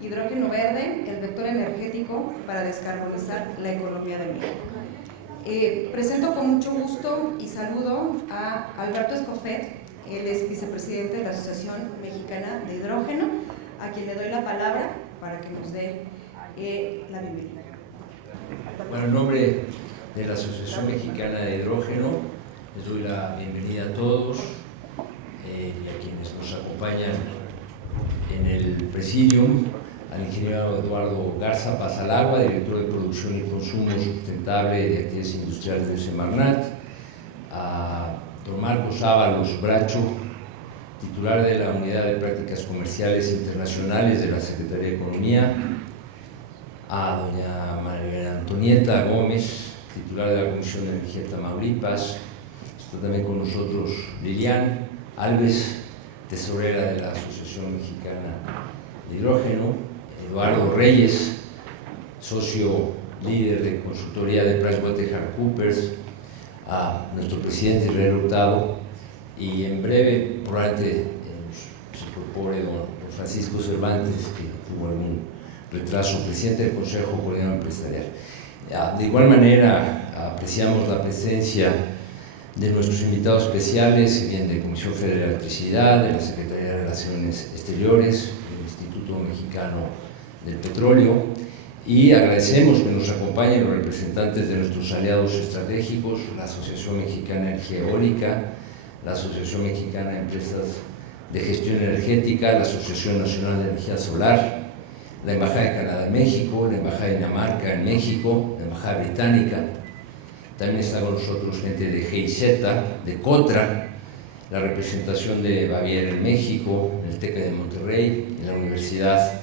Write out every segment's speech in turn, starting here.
Hidrógeno verde, el vector energético para descarbonizar la economía de México. Presento con mucho gusto y saludo a Alberto Escofet, él es vicepresidente de la Asociación Mexicana de Hidrógeno, a quien le doy la palabra para que nos dé la bienvenida. Bueno, en nombre de la Asociación Mexicana de Hidrógeno, les doy la bienvenida a todos y a quienes nos acompañan en el presidium, al ingeniero Eduardo Garza Pasalagua, director de Producción y Consumo Sustentable de Actividades Industriales de Semarnat, a don Marcos Ábalos Bracho, titular de la Unidad de Prácticas Comerciales Internacionales de la Secretaría de Economía, a doña María Antonieta Gómez, titular de la Comisión de Energía de Tamaulipas, está también con nosotros Lilian Alves, tesorera de la Asociación Mexicana de Hidrógeno, Eduardo Reyes, socio líder de consultoría de PricewaterhouseCoopers, a nuestro presidente Israel Hurtado, y en breve probablemente se incorpore don Francisco Cervantes, que tuvo algún retraso, presidente del Consejo Coordinador Empresarial. De igual manera, apreciamos la presencia de nuestros invitados especiales, bien de Comisión Federal de Electricidad, de la Secretaría de Relaciones Exteriores, del Instituto Mexicano del Petróleo, y agradecemos que nos acompañen los representantes de nuestros aliados estratégicos, la Asociación Mexicana de Energía Eólica, la Asociación Mexicana de Empresas de Gestión Energética, la Asociación Nacional de Energía Solar, la Embajada de Canadá en México, la Embajada de Dinamarca en México, la Embajada Británica. También está con nosotros gente de GIZ, de COTRA, la representación de Baviera en México, el TEC de Monterrey y la Universidad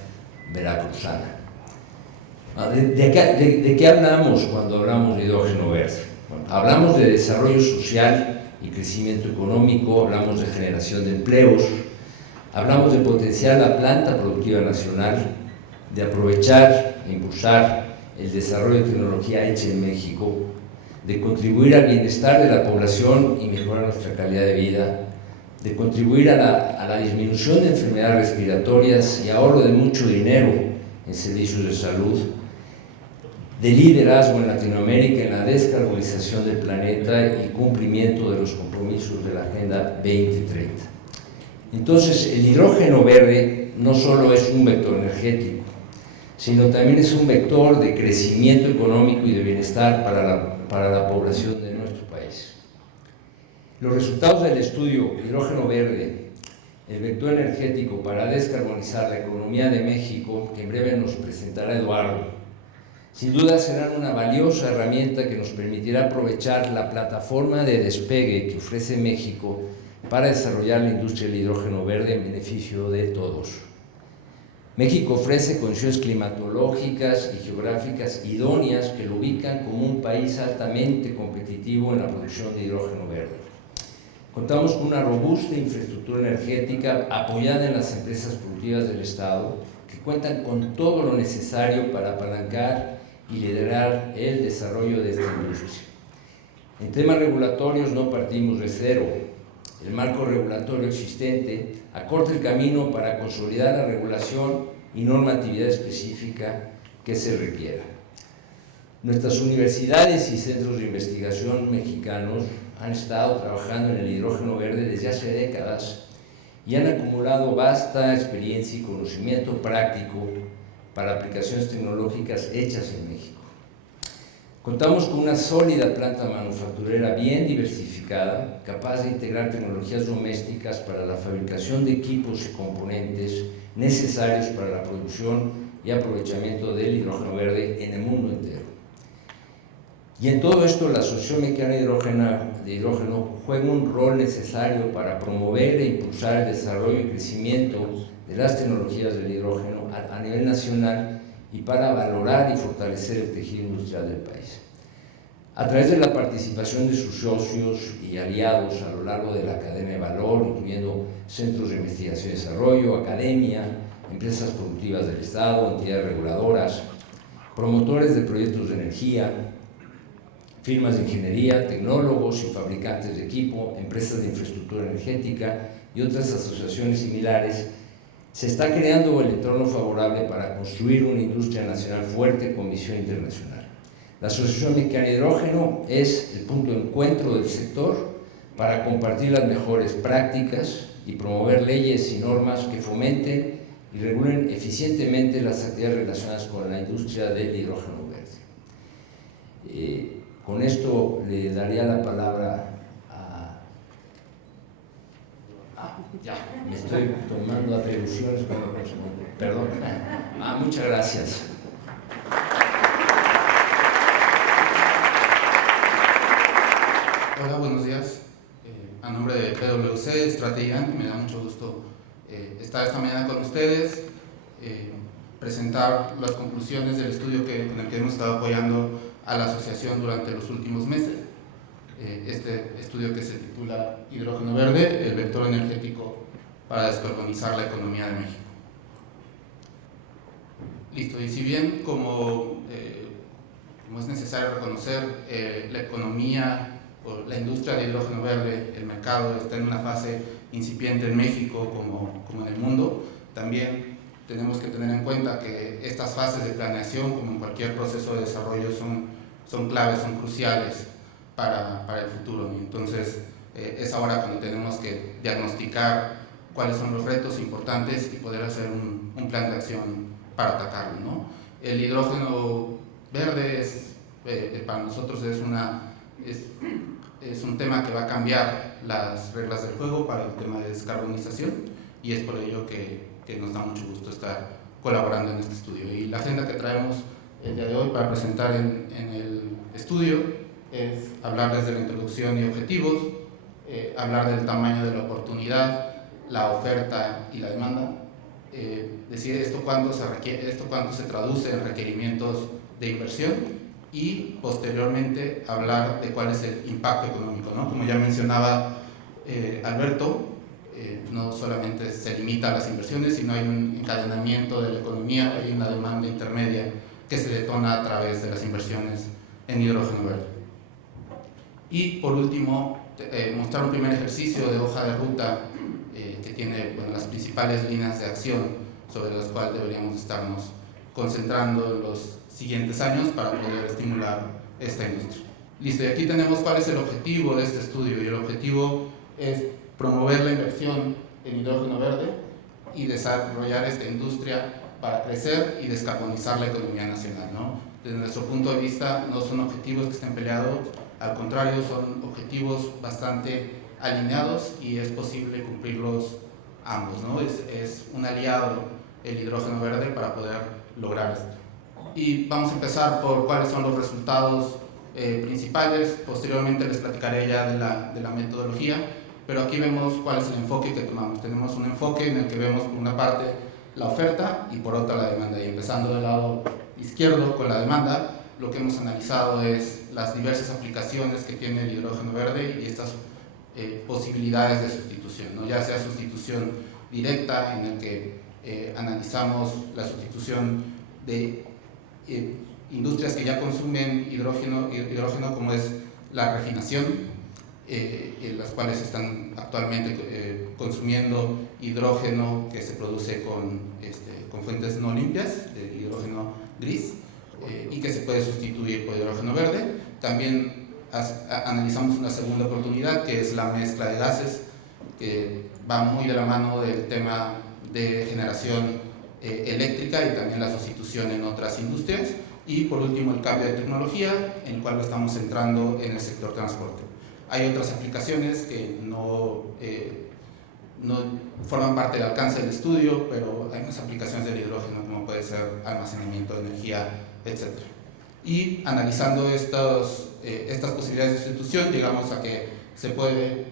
Veracruzana. ¿De qué hablamos cuando hablamos de hidrógeno verde? Bueno, hablamos de desarrollo social y crecimiento económico, hablamos de generación de empleos, hablamos de potenciar la planta productiva nacional, de aprovechar e impulsar el desarrollo de tecnología hecha en México, de contribuir al bienestar de la población y mejorar nuestra calidad de vida, de contribuir a la disminución de enfermedades respiratorias y ahorro de mucho dinero en servicios de salud, de liderazgo en Latinoamérica en la descarbonización del planeta y cumplimiento de los compromisos de la Agenda 2030. Entonces, el hidrógeno verde no solo es un vector energético, sino también es un vector de crecimiento económico y de bienestar para la población de nuestro país. Los resultados del estudio Hidrógeno Verde, el vector energético para descarbonizar la economía de México, que en breve nos presentará Eduardo, sin duda serán una valiosa herramienta que nos permitirá aprovechar la plataforma de despegue que ofrece México para desarrollar la industria del hidrógeno verde en beneficio de todos. México ofrece condiciones climatológicas y geográficas idóneas que lo ubican como un país altamente competitivo en la producción de hidrógeno verde. Contamos con una robusta infraestructura energética apoyada en las empresas productivas del Estado, que cuentan con todo lo necesario para apalancar y liderar el desarrollo de esta industria. En temas regulatorios no partimos de cero. El marco regulatorio existente acorta el camino para consolidar la regulación y normatividad específica que se requiera. Nuestras universidades y centros de investigación mexicanos han estado trabajando en el hidrógeno verde desde hace décadas y han acumulado vasta experiencia y conocimiento práctico para aplicaciones tecnológicas hechas en México. Contamos con una sólida planta manufacturera bien diversificada, capaz de integrar tecnologías domésticas para la fabricación de equipos y componentes necesarios para la producción y aprovechamiento del hidrógeno verde en el mundo entero. Y en todo esto, la Asociación Mexicana de Hidrógeno juega un rol necesario para promover e impulsar el desarrollo y crecimiento de las tecnologías del hidrógeno a nivel nacional y para valorar y fortalecer el tejido industrial del país. A través de la participación de sus socios y aliados a lo largo de la cadena de valor, incluyendo centros de investigación y desarrollo, academia, empresas productivas del Estado, entidades reguladoras, promotores de proyectos de energía, firmas de ingeniería, tecnólogos y fabricantes de equipo, empresas de infraestructura energética y otras asociaciones similares, Se está creando el entorno favorable para construir una industria nacional fuerte con visión internacional. La Asociación Mexicana de Hidrógeno es el punto de encuentro del sector para compartir las mejores prácticas y promover leyes y normas que fomenten y regulen eficientemente las actividades relacionadas con la industria del hidrógeno verde. Con esto le daría la palabra a... ya, me estoy tomando atribuciones con el conocimiento. Perdón. Muchas gracias. Hola, buenos días. A nombre de PwC, Strategian, me da mucho gusto estar esta mañana con ustedes, presentar las conclusiones del estudio con el que hemos estado apoyando a la asociación durante los últimos meses. Este estudio que se titula Hidrógeno Verde, el vector energético para descarbonizar la economía de México. Listo, y si bien como es necesario reconocer la economía o la industria de hidrógeno verde, el mercado está en una fase incipiente en México como en el mundo, también tenemos que tener en cuenta que estas fases de planeación, como en cualquier proceso de desarrollo, son claves, son cruciales para el futuro. Entonces, es ahora cuando tenemos que diagnosticar cuáles son los retos importantes y poder hacer un plan de acción para atacarlo, ¿no? El hidrógeno verde para nosotros es un tema que va a cambiar las reglas del juego para el tema de descarbonización, y es por ello que nos da mucho gusto estar colaborando en este estudio. Y la agenda que traemos el día de hoy para presentar en el estudio es hablar desde la introducción y objetivos, hablar del tamaño de la oportunidad, la oferta y la demanda, decir esto cuándo se traduce en requerimientos de inversión, y posteriormente hablar de cuál es el impacto económico, ¿no? Como ya mencionaba Alberto, no solamente se limita a las inversiones, sino hay un encadenamiento de la economía, hay una demanda intermedia que se detona a través de las inversiones en hidrógeno verde. Y por último, mostrar un primer ejercicio de hoja de ruta que tiene las principales líneas de acción sobre las cuales deberíamos estarnos concentrando en los siguientes años para poder estimular esta industria. Listo, y aquí tenemos cuál es el objetivo de este estudio, y el objetivo es promover la inversión en hidrógeno verde y desarrollar esta industria para crecer y descarbonizar la economía nacional, ¿no? Desde nuestro punto de vista no son objetivos que estén peleados, al contrario, son objetivos bastante alineados y es posible cumplirlos ambos, ¿no? Es un aliado el hidrógeno verde para poder lograr esto. Y vamos a empezar por cuáles son los resultados principales. Posteriormente les platicaré ya de la metodología, pero aquí vemos cuál es el enfoque que tomamos. Tenemos un enfoque en el que vemos por una parte la oferta y por otra la demanda, y empezando del lado izquierdo con la demanda, lo que hemos analizado es las diversas aplicaciones que tiene el hidrógeno verde y estas posibilidades de sustitución, ¿no? Ya sea sustitución directa, en el que analizamos la sustitución de industrias que ya consumen hidrógeno como es la refinación, las cuales están actualmente consumiendo hidrógeno que se produce con fuentes no limpias, de hidrógeno gris, y que se puede sustituir por hidrógeno verde. También analizamos una segunda oportunidad, que es la mezcla de gases, que va muy de la mano del tema de generación eléctrica y también la sustitución en otras industrias. Y por último, el cambio de tecnología, en el cual lo estamos centrando en el sector transporte. Hay otras aplicaciones que no forman parte del alcance del estudio, pero hay unas aplicaciones del hidrógeno, como puede ser almacenamiento de energía, etc. Y analizando estas posibilidades de sustitución, llegamos a que se puede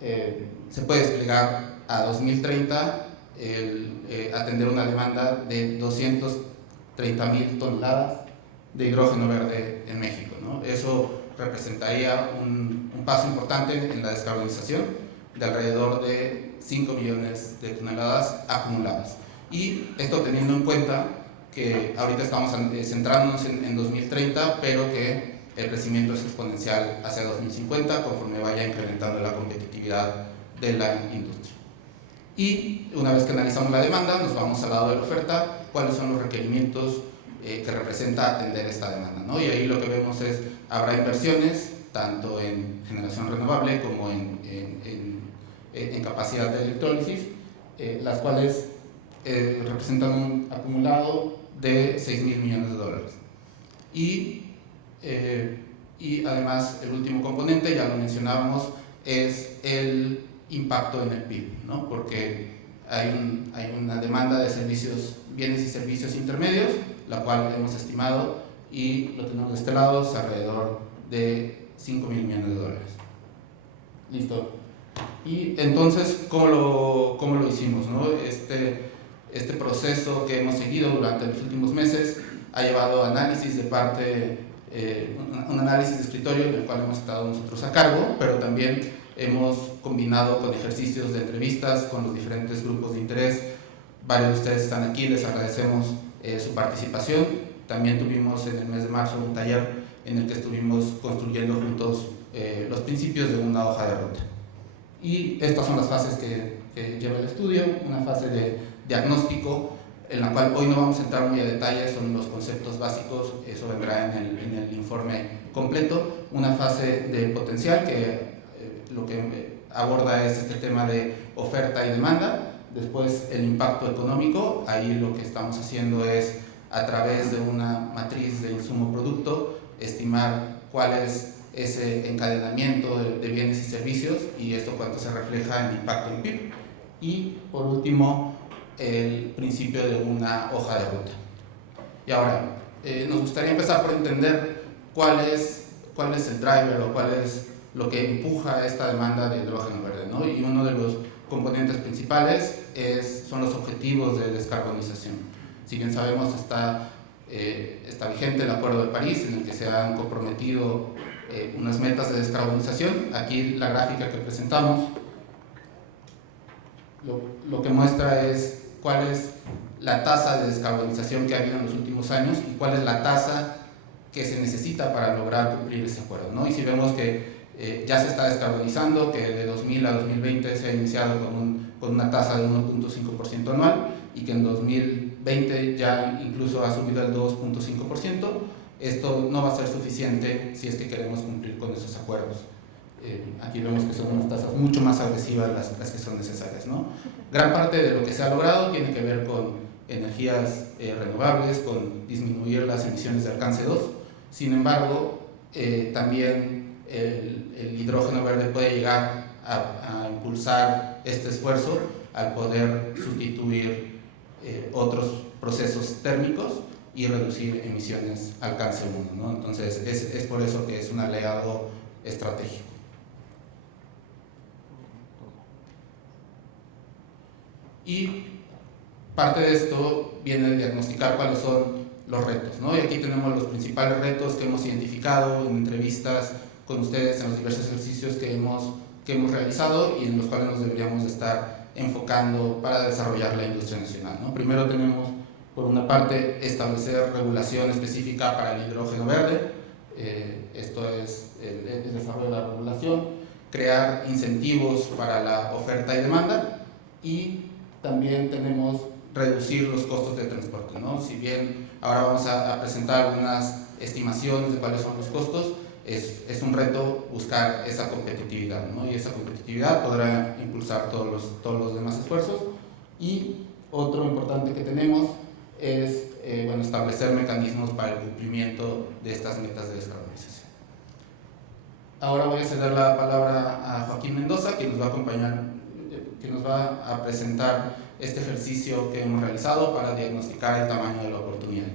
desplegar a 2030 atender una demanda de 230,000 toneladas de hidrógeno verde en México, ¿no? Eso representaría un paso importante en la descarbonización de alrededor de 5 millones de toneladas acumuladas. Y esto teniendo en cuenta que ahorita estamos centrándonos en 2030, pero que el crecimiento es exponencial hacia 2050 conforme vaya incrementando la competitividad de la industria. Y una vez que analizamos la demanda, nos vamos al lado de la oferta, cuáles son los requerimientos que representa atender esta demanda, ¿no? Y ahí lo que vemos es, habrá inversiones, tanto en generación renovable como en capacidad de electrólisis, las cuales representan un acumulado de $6.000 millones. Y además, el último componente, ya lo mencionábamos, es el impacto en el PIB, ¿no? Porque hay una demanda de servicios, bienes y servicios intermedios, la cual hemos estimado, y lo tenemos de este lado, es alrededor de $5.000 millones. Listo. Y entonces, ¿cómo lo hicimos, no? Este proceso que hemos seguido durante los últimos meses ha llevado a análisis de parte, un análisis de escritorio en el cual hemos estado nosotros a cargo, pero también hemos combinado con ejercicios de entrevistas con los diferentes grupos de interés. Varios de ustedes están aquí, les agradecemos su participación. También tuvimos en el mes de marzo un taller en el que estuvimos construyendo juntos los principios de una hoja de ruta. Y estas son las fases que lleva el estudio. Una fase de diagnóstico, en la cual hoy no vamos a entrar muy a detalle, son los conceptos básicos, eso vendrá en el informe completo. Una fase de potencial, que lo que aborda es este tema de oferta y demanda. Después el impacto económico, ahí lo que estamos haciendo es, a través de una matriz de insumo-producto, estimar cuál es ese encadenamiento de bienes y servicios, y esto cuánto se refleja en impacto en PIB. Y por último, el principio de una hoja de ruta. Y ahora, nos gustaría empezar por entender cuál es el driver, o cuál es lo que empuja esta demanda de hidrógeno verde, ¿no? Y uno de los componentes principales son los objetivos de descarbonización. Si bien sabemos, está vigente el Acuerdo de París, en el que se han comprometido unas metas de descarbonización. Aquí la gráfica que presentamos lo que muestra es cuál es la tasa de descarbonización que ha habido en los últimos años y cuál es la tasa que se necesita para lograr cumplir ese acuerdo, ¿no? Y si vemos que ya se está descarbonizando, que de 2000 a 2020 se ha iniciado con una tasa de 1.5% anual, y que en 2020 ya incluso ha subido al 2.5%, esto no va a ser suficiente si es que queremos cumplir con esos acuerdos. Aquí vemos que son unas tasas mucho más agresivas las que son necesarias, ¿no? Gran parte de lo que se ha logrado tiene que ver con energías renovables, con disminuir las emisiones de alcance 2. Sin embargo, también el hidrógeno verde puede llegar a impulsar este esfuerzo al poder sustituir otros procesos térmicos y reducir emisiones alcance 1, ¿no? Entonces es por eso que es un aliado estratégico. Y parte de esto viene de diagnosticar cuáles son los retos, ¿no? Y aquí tenemos los principales retos que hemos identificado en entrevistas con ustedes, en los diversos ejercicios que hemos realizado y en los cuales nos deberíamos estar enfocando para desarrollar la industria nacional, ¿no? Primero tenemos, por una parte, establecer regulación específica para el hidrógeno verde. Esto es el desarrollo de la regulación, crear incentivos para la oferta y demanda, y también tenemos reducir los costos de transporte, ¿no? Si bien ahora vamos a presentar algunas estimaciones de cuáles son los costos, es un reto buscar esa competitividad, ¿no? Y esa competitividad podrá impulsar todos los demás esfuerzos. Y otro importante que tenemos es establecer mecanismos para el cumplimiento de estas metas de descarbonización. Ahora voy a ceder la palabra a Joaquín Mendoza, que nos va a acompañar, que nos va a presentar este ejercicio que hemos realizado para diagnosticar el tamaño de la oportunidad.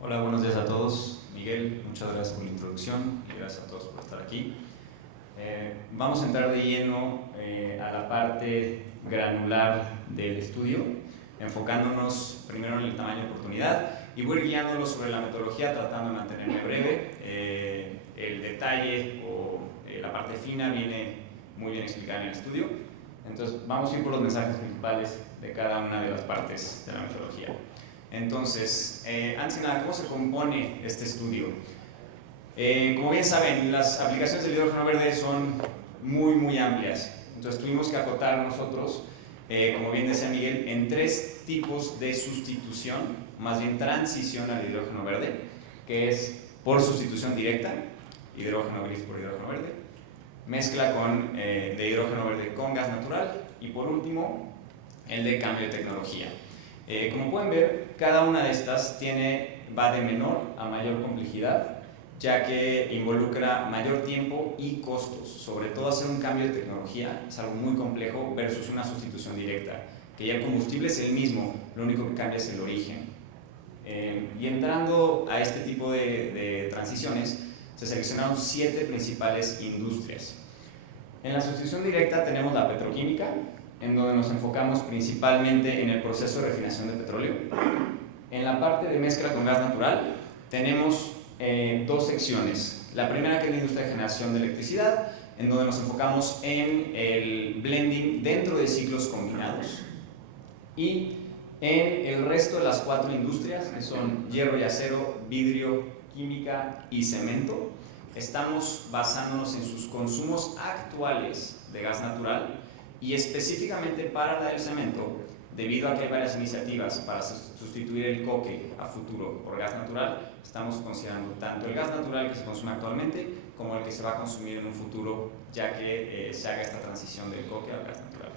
Hola, buenos días a todos. Miguel, muchas gracias por la introducción y gracias a todos por estar aquí. Vamos a entrar de lleno a la parte granular del estudio, enfocándonos primero en el tamaño de oportunidad, y voy guiándolos sobre la metodología, tratando de mantenerme breve. El detalle o la parte fina viene muy bien explicada en el estudio. Entonces vamos a ir por los mensajes principales de cada una de las partes de la metodología. Entonces, antes de nada, ¿cómo se compone este estudio? Como bien saben, las aplicaciones del hidrógeno verde son muy amplias. Entonces tuvimos que acotar nosotros, como bien decía Miguel, en 3 tipos de sustitución, más bien transición al hidrógeno verde, que es por sustitución directa, hidrógeno gris por hidrógeno verde, mezcla de hidrógeno verde con gas natural y por último el de cambio de tecnología. Como pueden ver, cada una de estas va de menor a mayor complejidad, ya que involucra mayor tiempo y costos. Sobre todo hacer un cambio de tecnología es algo muy complejo versus una sustitución directa, que ya el combustible es el mismo, lo único que cambia es el origen. Y entrando a este tipo de transiciones, se seleccionaron 7 principales industrias. En la sustitución directa tenemos la petroquímica, en donde nos enfocamos principalmente en el proceso de refinación de petróleo. En la parte de mezcla con gas natural tenemos 2 secciones. La primera, que es la industria de generación de electricidad, en donde nos enfocamos en el blending dentro de ciclos combinados. Y en el resto de las 4 industrias, que son hierro y acero, vidrio, química y cemento, estamos basándonos en sus consumos actuales de gas natural y específicamente para la del cemento, debido a que hay varias iniciativas para sustituir el coque a futuro por gas natural, estamos considerando tanto el gas natural que se consume actualmente como el que se va a consumir en un futuro, ya que se haga esta transición del coque al gas natural.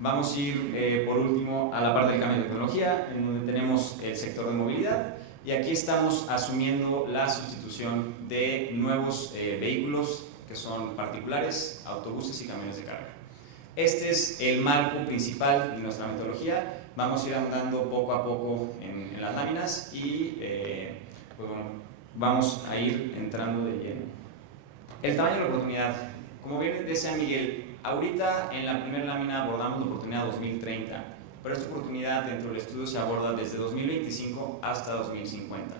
Vamos a ir por último a la parte del cambio de tecnología, en donde tenemos el sector de movilidad, y aquí estamos asumiendo la sustitución de nuevos vehículos que son particulares, autobuses y camiones de carga. Este es el marco principal de nuestra metodología. Vamos a ir andando poco a poco en las láminas y pues bueno, vamos a ir entrando de lleno. El tamaño de la oportunidad. Como bien decía Miguel, ahorita en la primera lámina abordamos la oportunidad 2030, pero esta oportunidad dentro del estudio se aborda desde 2025 hasta 2050.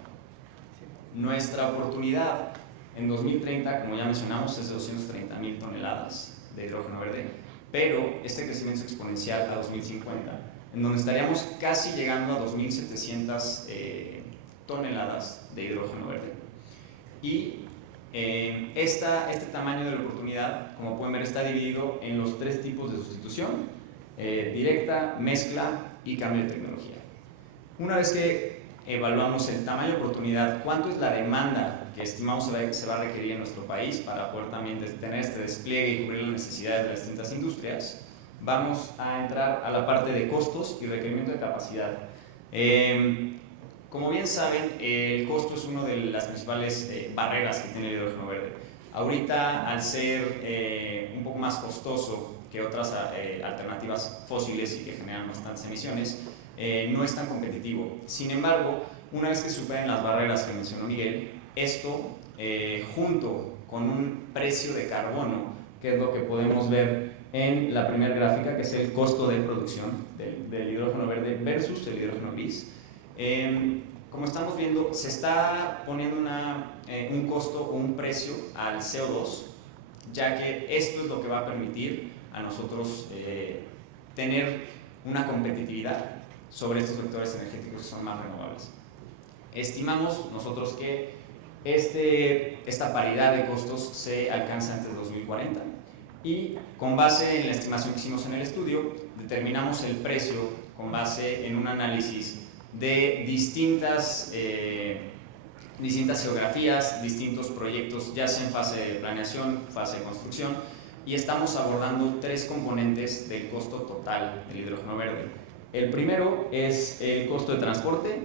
Nuestra oportunidad en 2030, como ya mencionamos, es de 230.000 toneladas de hidrógeno verde, pero este crecimiento es exponencial a 2050, en donde estaríamos casi llegando a 2.700 toneladas de hidrógeno verde. Y este tamaño de la oportunidad, como pueden ver, está dividido en los 3 tipos de sustitución: directa, mezcla y cambio de tecnología. Una vez que evaluamos el tamaño de oportunidad, cuánto es la demanda que estimamos se va a requerir en nuestro país para poder también tener este despliegue y cubrir las necesidades de las distintas industrias, vamos a entrar a la parte de costos y requerimiento de capacidad. Como bien saben, el costo es una de las principales barreras que tiene el hidrógeno verde. Ahorita, al ser un poco más costoso que otras alternativas fósiles y que generan bastantes emisiones, no es tan competitivo. Sin embargo, una vez que superen las barreras que mencionó Miguel, esto junto con un precio de carbono, que es lo que podemos ver en la primera gráfica, que es el costo de producción del hidrógeno verde versus el hidrógeno gris. Como estamos viendo, se está poniendo un costo o un precio al CO2, ya que esto es lo que va a permitir a nosotros tener una competitividad sobre estos vectores energéticos que son más renovables. Estimamos nosotros que esta paridad de costos se alcanza antes de 2040 y con base en la estimación que hicimos en el estudio, determinamos el precio con base en un análisis de distintas geografías, distintos proyectos, ya sea en fase de planeación, fase de construcción, y estamos abordando 3 componentes del costo total del hidrógeno verde. El primero es el costo de transporte,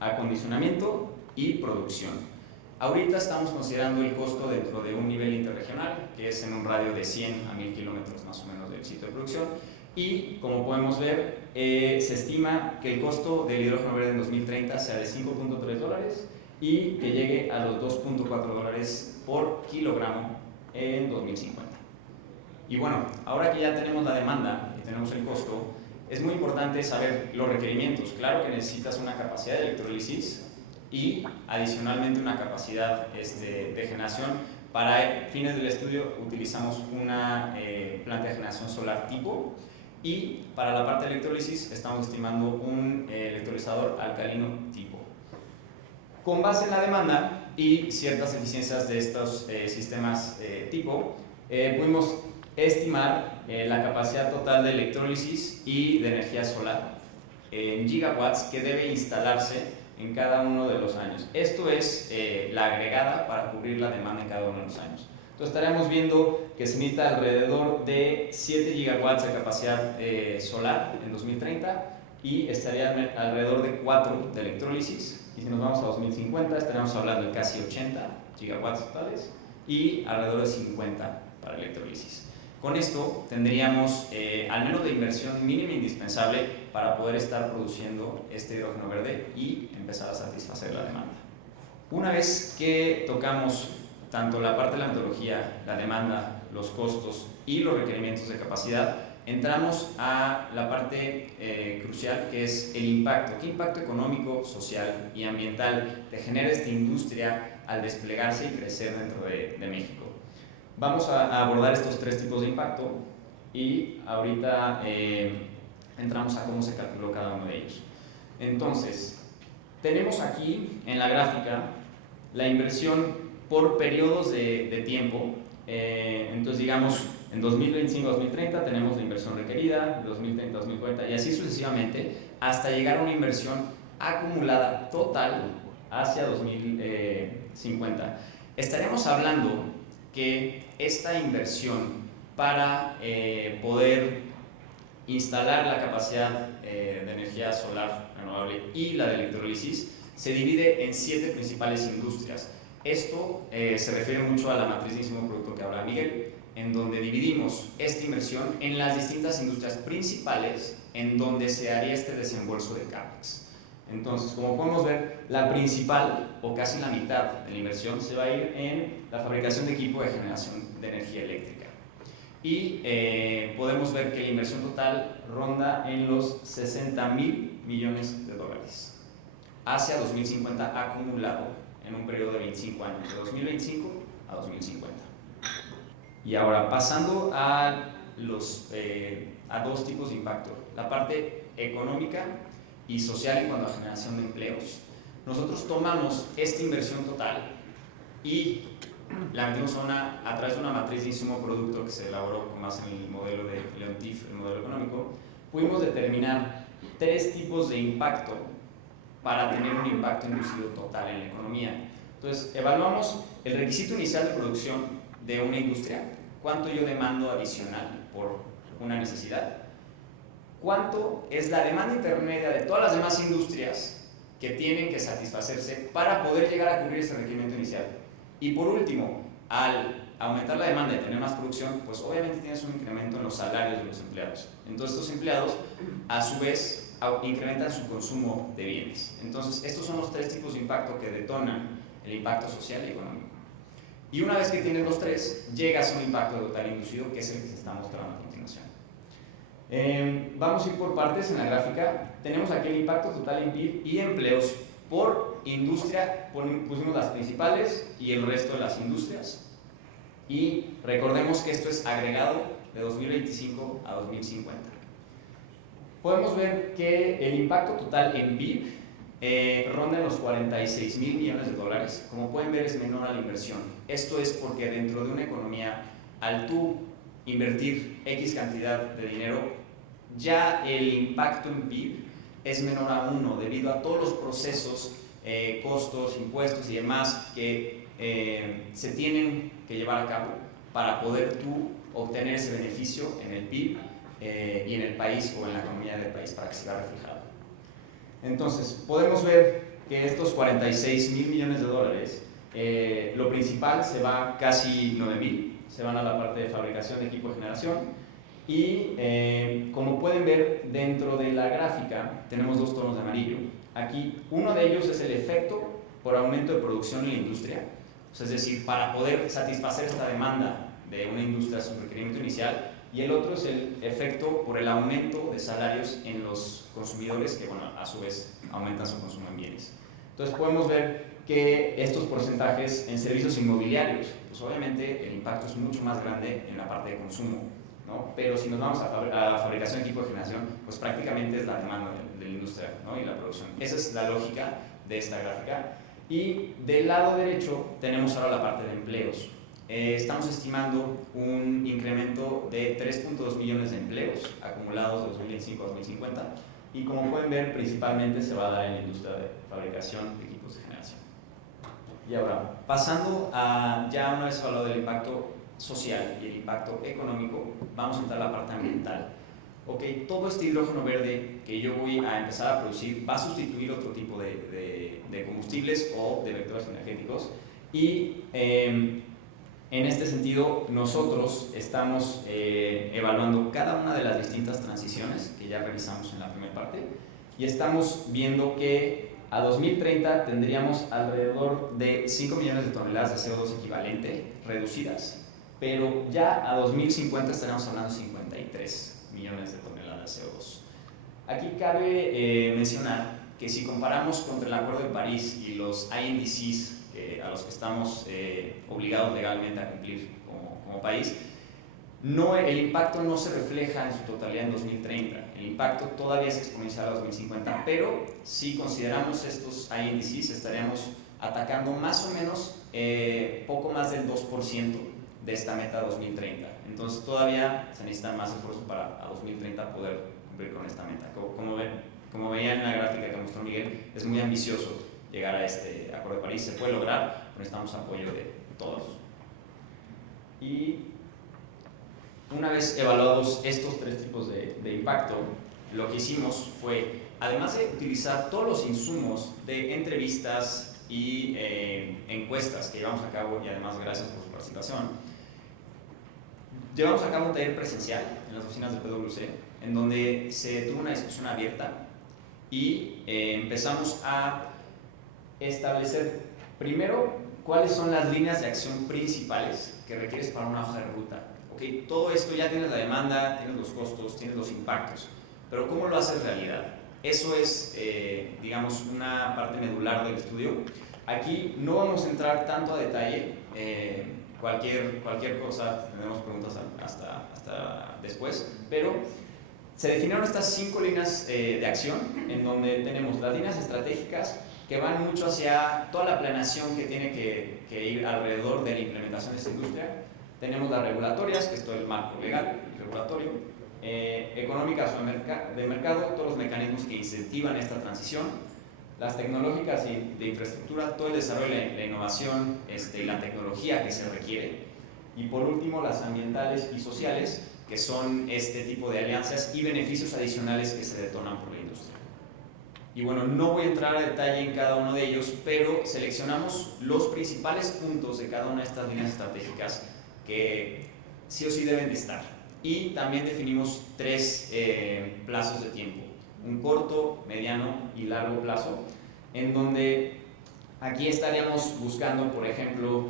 acondicionamiento y producción. Ahorita estamos considerando el costo dentro de un nivel interregional, que es en un radio de 100 a 1000 kilómetros más o menos del sitio de producción, y como podemos ver, se estima que el costo del hidrógeno verde en 2030 sea de $5.3 y que llegue a los $2.4 por kilogramo en 2050. Y bueno, ahora que ya tenemos la demanda y tenemos el costo, es muy importante saber los requerimientos. Claro que necesitas una capacidad de electrólisis y adicionalmente una capacidad de generación. Para fines del estudio utilizamos una planta de generación solar tipo, y para la parte de electrólisis estamos estimando un electrolizador alcalino tipo. Con base en la demanda y ciertas eficiencias de estos sistemas tipo, pudimos estimar la capacidad total de electrólisis y de energía solar en gigawatts que debe instalarse en cada uno de los años. Esto es la agregada para cubrir la demanda en cada uno de los años. Entonces estaremos viendo que se necesita alrededor de 7 gigawatts de capacidad solar en 2030 y estaría alrededor de 4 de electrólisis. Y si nos vamos a 2050 estaremos hablando de casi 80 gigawatts totales y alrededor de 50 para electrólisis. Con esto tendríamos al menos de inversión mínima indispensable para poder estar produciendo este hidrógeno verde y empezar a satisfacer la demanda. Una vez que tocamos tanto la parte de la metodología, la demanda, los costos y los requerimientos de capacidad, entramos a la parte crucial, que es el impacto. ¿Qué impacto económico, social y ambiental te genera esta industria al desplegarse y crecer dentro de México? Vamos a abordar estos 3 tipos de impacto y ahorita entramos a cómo se calculó cada uno de ellos. Entonces, tenemos aquí en la gráfica la inversión por periodos de tiempo. Entonces, digamos, en 2025-2030 tenemos la inversión requerida, 2030-2040 y así sucesivamente hasta llegar a una inversión acumulada total hacia 2050. Estaremos hablando que esta inversión para poder instalar la capacidad de energía solar renovable y la de electrólisis se divide en 7 principales industrias. Esto se refiere mucho a la matriz de insumo producto que habla Miguel, en donde dividimos esta inversión en las distintas industrias principales en donde se haría este desembolso de CAPEX. Entonces, como podemos ver, la principal, o casi la mitad de la inversión, se va a ir en la fabricación de equipo de generación de energía eléctrica. Y podemos ver que la inversión total ronda en los 60,000 millones de dólares hacia 2050 acumulado en un periodo de 25 años, de 2025 a 2050. Y ahora, pasando a 2 tipos de impacto, la parte económica y social en cuanto a generación de empleos. Nosotros tomamos esta inversión total y la metimos a través de una matriz de insumo-producto que se elaboró más en el modelo de Leontief, el modelo económico. Pudimos determinar 3 tipos de impacto para tener un impacto inducido total en la economía. Entonces, evaluamos el requisito inicial de producción de una industria, cuánto yo demando adicional por una necesidad, cuánto es la demanda intermedia de todas las demás industrias que tienen que satisfacerse para poder llegar a cubrir ese requerimiento inicial. Y por último, al aumentar la demanda y tener más producción, pues obviamente tienes un incremento en los salarios de los empleados. Entonces estos empleados, a su vez, incrementan su consumo de bienes. Entonces estos son los 3 tipos de impacto que detonan el impacto social y económico. Y una vez que tienes los 3, llegas a un impacto total inducido, que es el que se está mostrando a continuación. Vamos a ir por partes en la gráfica. Tenemos aquí el impacto total en PIB y empleos por industria. Pusimos las principales y el resto de las industrias. Y recordemos que esto es agregado de 2025 a 2050. Podemos ver que el impacto total en PIB ronda en los 46,000 millones de dólares. Como pueden ver, es menor a la inversión. Esto es porque dentro de una economía, al tú invertir X cantidad de dinero, ya el impacto en PIB es menor a 1 debido a todos los procesos, costos, impuestos y demás que se tienen que llevar a cabo para poder tú obtener ese beneficio en el PIB y en el país o en la economía del país para que se vea reflejado. Entonces, podemos ver que estos 46,000 millones de dólares, lo principal se va casi 9,000, se van a la parte de fabricación de equipo de generación y como pueden ver dentro de la gráfica tenemos 2 tonos de amarillo. Aquí uno de ellos es el efecto por aumento de producción en la industria, es decir, para poder satisfacer esta demanda de una industria, su requerimiento inicial, y el otro es el efecto por el aumento de salarios en los consumidores que, bueno, a su vez aumentan su consumo en bienes. Entonces podemos ver que estos porcentajes en servicios inmobiliarios, pues obviamente el impacto es mucho más grande en la parte de consumo, ¿no? Pero si nos vamos a fabricación de equipo de generación, pues prácticamente es la demanda de la industria, ¿no? Y la producción. Esa es la lógica de esta gráfica. Y del lado derecho tenemos ahora la parte de empleos. estamos estimando un incremento de 3.2 millones de empleos acumulados de 2025 a 2050 y como pueden ver principalmente se va a dar en la industria de fabricación de equipos de generación. Y ahora, pasando a ya una vez hablado del impacto social y el impacto económico, vamos a entrar a la parte ambiental. Ok, todo este hidrógeno verde que yo voy a empezar a producir va a sustituir otro tipo de combustibles o de vectores energéticos y en este sentido nosotros estamos evaluando cada una de las distintas transiciones que ya revisamos en la primera parte y estamos viendo que a 2030 tendríamos alrededor de 5 millones de toneladas de CO2 equivalente reducidas, pero ya a 2050 estaremos hablando de 53 millones de toneladas de CO2. Aquí cabe mencionar que si comparamos contra el Acuerdo de París y los INDCs a los que estamos obligados legalmente a cumplir como país, el impacto no se refleja en su totalidad en 2030, el impacto todavía es exponencial a 2050, pero si consideramos estos INDCs estaríamos atacando más o menos poco más del 2% de esta meta 2030. Entonces todavía se necesitan más esfuerzos para a 2030 poder cumplir con esta meta. Como veían en la gráfica que mostró Miguel, es muy ambicioso llegar a este Acuerdo de París. Se puede lograr, pero necesitamos apoyo de todos. Y una vez evaluados estos tres tipos de impacto, lo que hicimos fue, además de utilizar todos los insumos de entrevistas y encuestas que llevamos a cabo, y además gracias por su participación, llevamos a cabo un taller presencial en las oficinas de PwC, en donde se tuvo una discusión abierta y empezamos a establecer primero cuáles son las líneas de acción principales que requieres para una hoja de ruta. ¿Okay? Todo esto ya tienes la demanda, tienes los costos, tienes los impactos, pero ¿cómo lo haces realidad? Eso es, digamos, una parte medular del estudio. Aquí no vamos a entrar tanto a detalle. Cualquier cosa, tendremos preguntas hasta después, pero se definieron estas 5 líneas de acción en donde tenemos las líneas estratégicas que van mucho hacia toda la planeación que tiene que ir alrededor de la implementación de esta industria. Tenemos las regulatorias, que es todo el marco legal y regulatorio, económicas o de mercado, todos los mecanismos que incentivan esta transición, las tecnológicas y de infraestructura, todo el desarrollo, la innovación y la tecnología que se requiere, y por último las ambientales y sociales, que son este tipo de alianzas y beneficios adicionales que se detonan por la industria. Y bueno, no voy a entrar a detalle en cada uno de ellos, pero seleccionamos los principales puntos de cada una de estas líneas estratégicas que sí o sí deben de estar. Y también definimos 3 plazos de tiempo, un corto, mediano y largo plazo, en donde aquí estaríamos buscando, por ejemplo,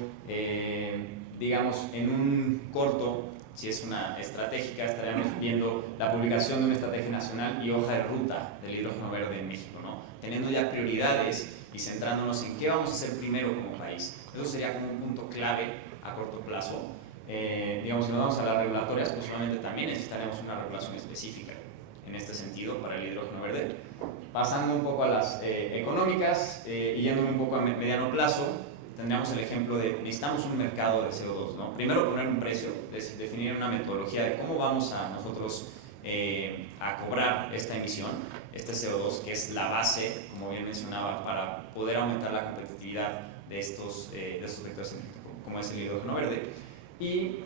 digamos, en un corto, si es una estratégica, estaríamos viendo la publicación de una estrategia nacional y hoja de ruta del hidrógeno verde en México, ¿no? Teniendo ya prioridades y centrándonos en qué vamos a hacer primero como país. Eso sería como un punto clave a corto plazo. Digamos, si nos vamos a las regulatorias, pues solamente también necesitaremos una regulación específica en este sentido para el hidrógeno verde. Pasando un poco a las económicas y yéndome un poco a mediano plazo, tendríamos el ejemplo de necesitamos un mercado de CO2, ¿no? Primero poner un precio, definir una metodología de cómo vamos a nosotros a cobrar esta emisión, este CO2, que es la base, como bien mencionaba, para poder aumentar la competitividad de estos vectores como es el hidrógeno verde. Y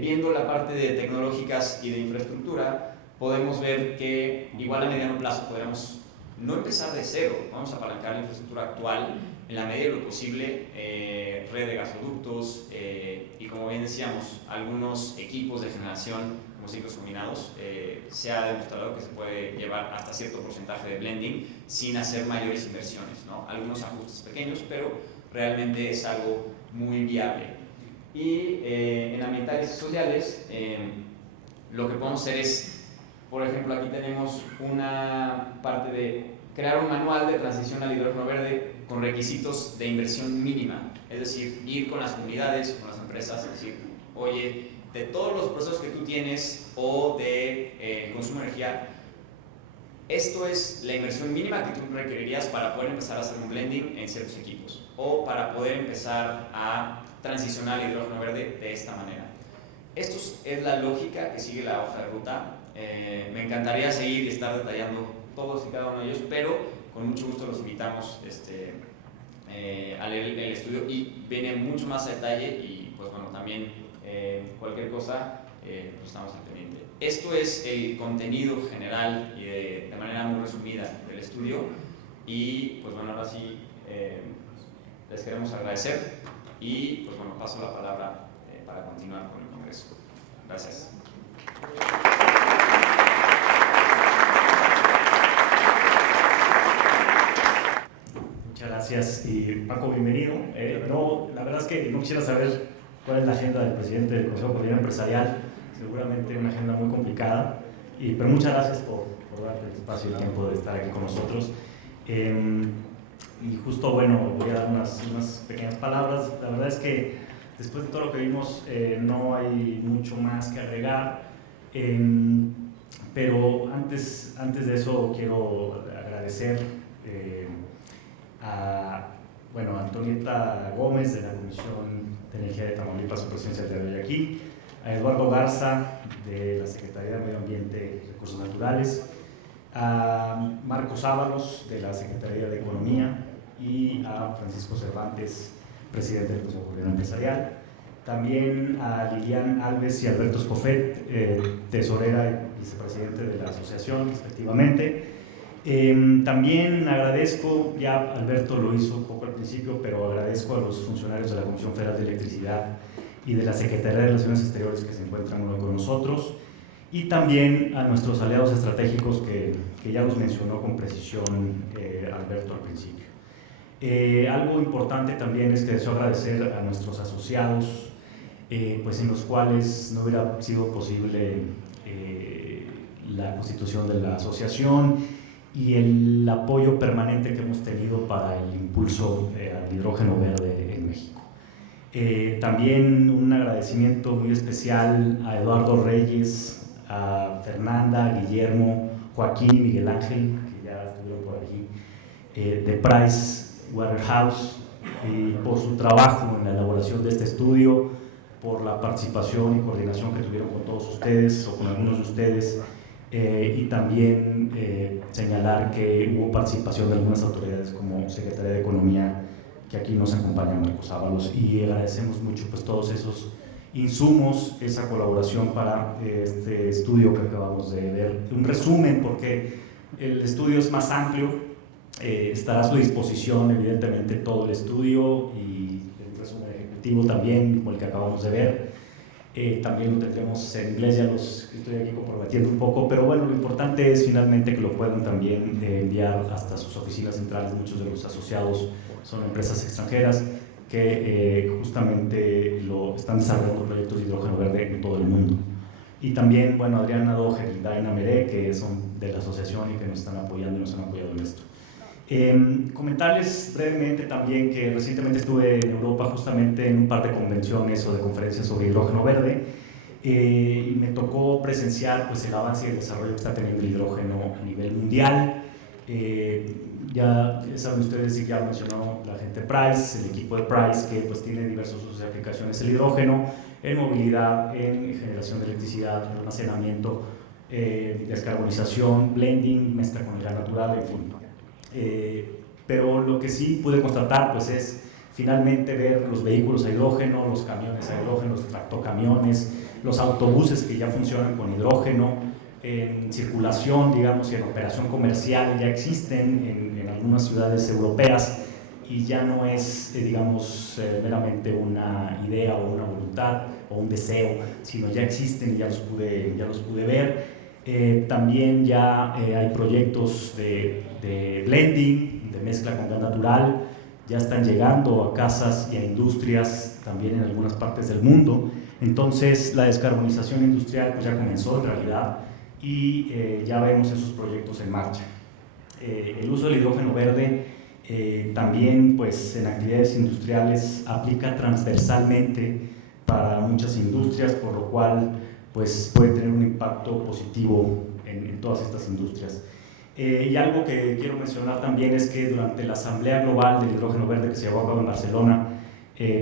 viendo la parte de tecnológicas y de infraestructura, podemos ver que igual a mediano plazo podremos no empezar de cero, vamos a apalancar la infraestructura actual en la medida de lo posible, red de gasoductos y como bien decíamos, algunos equipos de generación como ciclos combinados, se ha demostrado que se puede llevar hasta cierto porcentaje de blending sin hacer mayores inversiones, ¿no? Algunos ajustes pequeños, pero realmente es algo muy viable. Y en ambientales y sociales, lo que podemos hacer es, por ejemplo, aquí tenemos una parte de crear un manual de transición al hidrógeno verde con requisitos de inversión mínima, es decir, ir con las comunidades, con las empresas, es decir, oye, de todos los procesos que tú tienes o de consumo de energía, Esto es la inversión mínima que tú requerirías para poder empezar a hacer un blending en ciertos equipos o para poder empezar a transicionar al hidrógeno verde de esta manera. Esto es la lógica que sigue la hoja de ruta. Me encantaría seguir y estar detallando todos y cada uno de ellos, pero con mucho gusto los invitamos a leer el estudio y viene mucho más a detalle y pues bueno, también cualquier cosa pues estamos al pendiente. Esto es el contenido general y de manera muy resumida del estudio y pues bueno, ahora sí les queremos agradecer y pues bueno, paso la palabra para continuar con el congreso. Gracias. Muchas gracias y Paco, bienvenido. No, la verdad es que no quisiera saber cuál es la agenda del presidente del Consejo Coordinador Empresarial, seguramente una agenda muy complicada, pero muchas gracias por darte el espacio y el tiempo de estar aquí con nosotros. Y justo, bueno, voy a dar unas pequeñas palabras. La verdad es que después de todo lo que vimos no hay mucho más que agregar, pero antes de eso quiero agradecer a Antonieta Gómez de la Comisión de Energía de Tamaulipas, su presencia de hoy aquí, a Eduardo Garza de la Secretaría de Medio Ambiente y Recursos Naturales, a Marcos Ábalos de la Secretaría de Economía y a Francisco Cervantes, presidente del Consejo Coordinador Empresarial. También a Lilian Alves y Alberto Escofet, tesorera y vicepresidente de la asociación, respectivamente. También agradezco, ya Alberto lo hizo un poco al principio, pero agradezco a los funcionarios de la Comisión Federal de Electricidad y de la Secretaría de Relaciones Exteriores que se encuentran hoy con nosotros, y también a nuestros aliados estratégicos que ya los mencionó con precisión Alberto al principio. Algo importante también es que deseo agradecer a nuestros asociados, pues en los cuales no hubiera sido posible la constitución de la asociación y el apoyo permanente que hemos tenido para el impulso al hidrógeno verde en México. También un agradecimiento muy especial a Eduardo Reyes, a Fernanda, Guillermo, Joaquín y Miguel Ángel, que ya estuvieron por aquí, de Price Waterhouse, por su trabajo en la elaboración de este estudio, por la participación y coordinación que tuvieron con todos ustedes o con algunos de ustedes, y también señalar que hubo participación de algunas autoridades como Secretaría de Economía, que aquí nos acompaña Marcos Ábalos, y agradecemos mucho pues todos esos insumos, esa colaboración para este estudio que acabamos de ver. Un resumen, porque el estudio es más amplio, estará a su disposición evidentemente todo el estudio y el resumen ejecutivo también, como el que acabamos de ver. También lo tendremos en inglés, ya los estoy aquí comprometiendo un poco, pero bueno, lo importante es finalmente que lo puedan también enviar hasta sus oficinas centrales. Muchos de los asociados son empresas extranjeras que justamente están desarrollando proyectos de hidrógeno verde en todo el mundo. Y también, bueno, Adriana Doher y Daina Meré, que son de la asociación y que nos están apoyando y nos han apoyado en esto. Comentarles brevemente también que recientemente estuve en Europa justamente en un par de convenciones o de conferencias sobre hidrógeno verde, y me tocó presenciar pues, el avance y el desarrollo que está teniendo el hidrógeno a nivel mundial. Ya saben ustedes, y ya mencionó la gente Price, el equipo de Price, que pues tiene diversos usos de aplicaciones el hidrógeno, en movilidad, en generación de electricidad, en almacenamiento, descarbonización, blending, mezcla con el gas natural, en fin. Pero lo que sí pude constatar pues, es finalmente ver los vehículos a hidrógeno, los camiones a hidrógeno, los tractocamiones, los autobuses que ya funcionan con hidrógeno, en circulación, digamos, y en operación comercial, ya existen en algunas ciudades europeas, y ya no es, digamos, meramente una idea o una voluntad o un deseo, sino ya existen y ya los pude ver. También ya hay proyectos de blending, de mezcla con gas natural, ya están llegando a casas y a industrias también en algunas partes del mundo. Entonces la descarbonización industrial pues ya comenzó en realidad, y ya vemos esos proyectos en marcha. El uso del hidrógeno verde también pues, en actividades industriales aplica transversalmente para muchas industrias, por lo cual pues, puede tener un impacto positivo en todas estas industrias. Y algo que quiero mencionar también es que durante la Asamblea Global del Hidrógeno Verde que se llevó a cabo en Barcelona,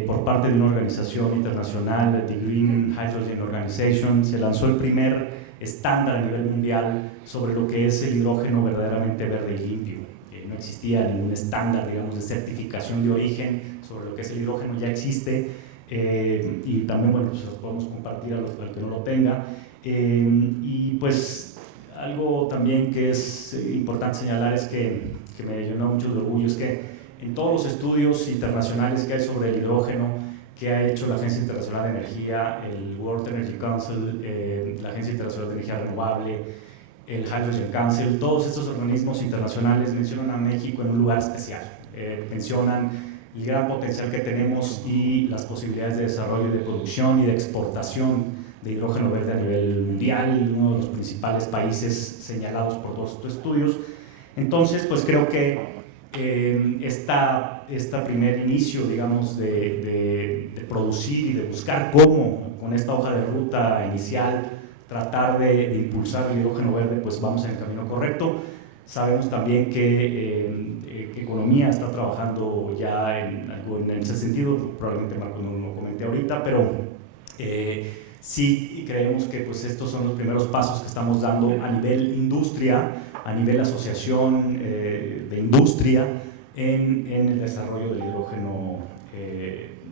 por parte de una organización internacional, The Green Hydrogen Organization, se lanzó el primer estándar a nivel mundial sobre lo que es el hidrógeno verdaderamente verde y limpio. No existía ningún estándar, digamos, de certificación de origen sobre lo que es el hidrógeno, ya existe, y también, bueno, pues los podemos compartir a los que no lo tengan. Y pues algo también que es importante señalar es que me llenó mucho de orgullo, es que en todos los estudios internacionales que hay sobre el hidrógeno, que ha hecho la Agencia Internacional de Energía, el World Energy Council, la Agencia Internacional de Energía Renovable, el Hydrogen Council, todos estos organismos internacionales mencionan a México en un lugar especial. Mencionan el gran potencial que tenemos y las posibilidades de desarrollo y de producción y de exportación de hidrógeno verde a nivel mundial, uno de los principales países señalados por todos estos estudios. Entonces, pues creo que esta primer inicio, digamos, de producir y de buscar cómo, con esta hoja de ruta inicial, tratar de impulsar el hidrógeno verde, pues vamos en el camino correcto. Sabemos también que Economía está trabajando ya en algo en ese sentido, probablemente Marco no lo comenté ahorita, pero sí creemos que pues estos son los primeros pasos que estamos dando a nivel industria, a nivel asociación de industria en el desarrollo del hidrógeno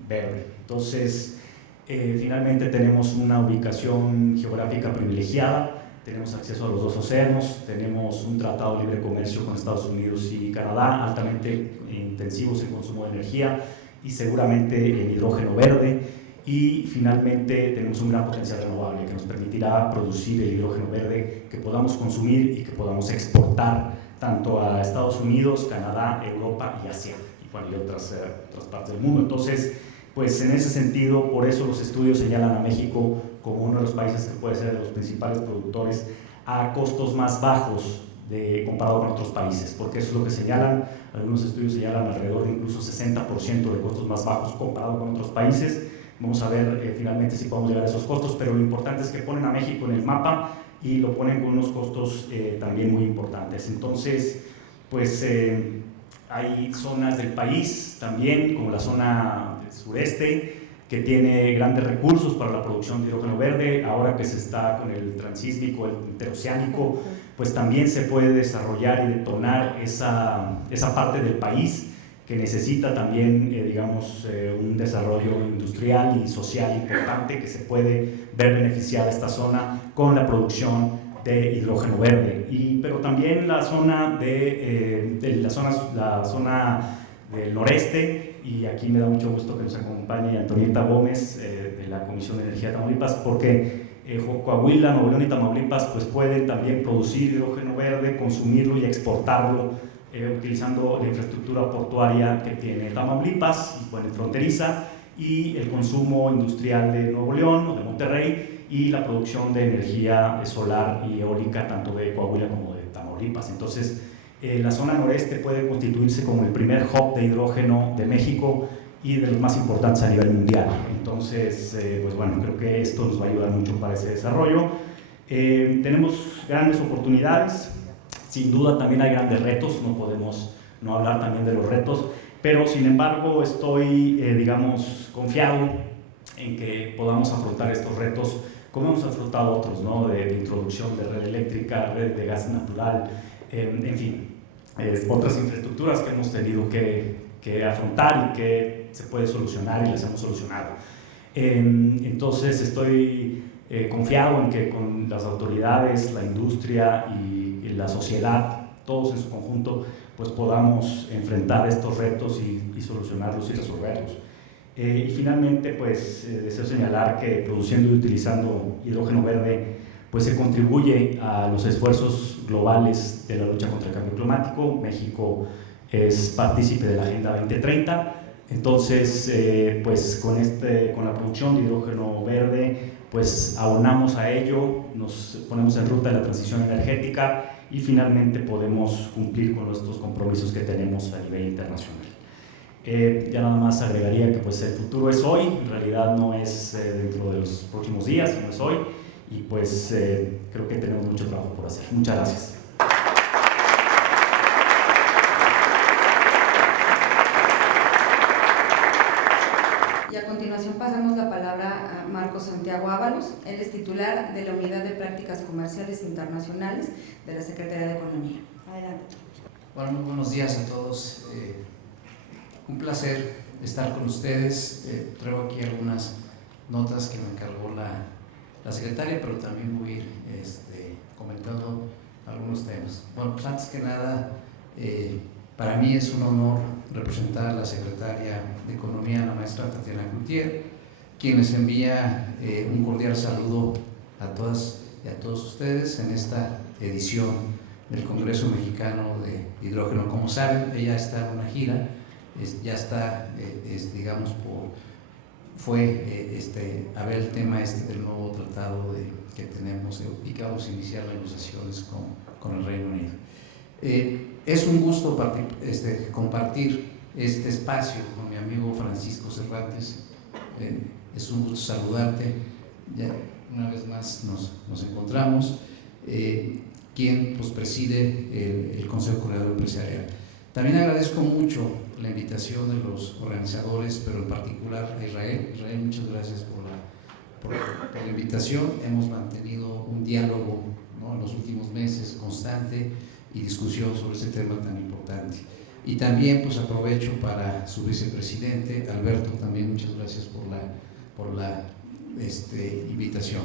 verde. Entonces, finalmente tenemos una ubicación geográfica privilegiada, tenemos acceso a los dos océanos, tenemos un tratado de libre comercio con Estados Unidos y Canadá, altamente intensivos en consumo de energía y seguramente en hidrógeno verde. Y finalmente tenemos un gran potencial renovable que nos permitirá producir el hidrógeno verde que podamos consumir y que podamos exportar tanto a Estados Unidos, Canadá, Europa y Asia, y otras partes del mundo. Entonces, pues en ese sentido, por eso los estudios señalan a México como uno de los países que puede ser de los principales productores a costos más bajos comparado con otros países, porque eso es lo que señalan, algunos estudios señalan alrededor de incluso 60% de costos más bajos comparado con otros países. Vamos a ver finalmente si podemos llegar a esos costos, pero lo importante es que ponen a México en el mapa y lo ponen con unos costos también muy importantes. Entonces, pues hay zonas del país también, como la zona del sureste, que tiene grandes recursos para la producción de hidrógeno verde. Ahora que se está con el transísmico, el interoceánico, pues también se puede desarrollar y detonar esa parte del país que necesita también, digamos, un desarrollo industrial y social importante, que se puede ver beneficiada esta zona con la producción de hidrógeno verde. Pero también la zona del noreste, y aquí me da mucho gusto que nos acompañe Antonieta Gómez de la Comisión de Energía de Tamaulipas, porque Coahuila, Nuevo León y Tamaulipas pues pueden también producir hidrógeno verde, consumirlo y exportarlo utilizando la infraestructura portuaria que tiene Tamaulipas, bueno, fronteriza, y el consumo industrial de Nuevo León o de Monterrey, y la producción de energía solar y eólica tanto de Coahuila como de Tamaulipas. Entonces, la zona noreste puede constituirse como el primer hub de hidrógeno de México y de los más importantes a nivel mundial. Entonces, pues bueno, creo que esto nos va a ayudar mucho para ese desarrollo. Tenemos grandes oportunidades, sin duda también hay grandes retos, no podemos no hablar también de los retos, pero sin embargo estoy, digamos, confiado en que podamos afrontar estos retos como hemos afrontado otros, ¿no? de introducción de red eléctrica, red de gas natural, en fin, otras infraestructuras que hemos tenido que afrontar y que se puede solucionar y las hemos solucionado. Entonces estoy confiado en que con las autoridades, la industria y la sociedad, todos en su conjunto, pues podamos enfrentar estos retos y solucionarlos y resolverlos. Y finalmente, pues deseo señalar que produciendo y utilizando hidrógeno verde, pues se contribuye a los esfuerzos globales de la lucha contra el cambio climático. México es partícipe de la Agenda 2030, entonces pues con la producción de hidrógeno verde pues abonamos a ello, nos ponemos en ruta de la transición energética y finalmente podemos cumplir con nuestros compromisos que tenemos a nivel internacional. Ya nada más agregaría que pues el futuro es hoy, en realidad no es dentro de los próximos días, no es hoy, y pues creo que tenemos mucho trabajo por hacer. Muchas gracias. Ábalos. Él es titular de la Unidad de Prácticas Comerciales Internacionales de la Secretaría de Economía. Adelante. Bueno, muy buenos días a todos. Un placer estar con ustedes. Traigo aquí algunas notas que me encargó la secretaria, pero también voy a ir comentando algunos temas. Bueno, pues antes que nada, para mí es un honor representar a la secretaria de Economía, la maestra Tatiana Cloutier, quien les envía un cordial saludo a todas y a todos ustedes en esta edición del Congreso Mexicano de Hidrógeno. Como saben, ella está en una gira, ya está, digamos, fue a ver el tema del nuevo tratado que tenemos y que vamos a iniciar las negociaciones con el Reino Unido. Es un gusto compartir este espacio con mi amigo Francisco Cervantes. Es un gusto saludarte, ya una vez más nos encontramos, quien pues preside el Consejo Coordinador Empresarial. También agradezco mucho la invitación de los organizadores, pero en particular a Israel. Israel, muchas gracias por la invitación. Hemos mantenido un diálogo, ¿no?, en los últimos meses constante y discusión sobre este tema tan importante. Y también pues aprovecho para su vicepresidente, Alberto, también muchas gracias por la invitación.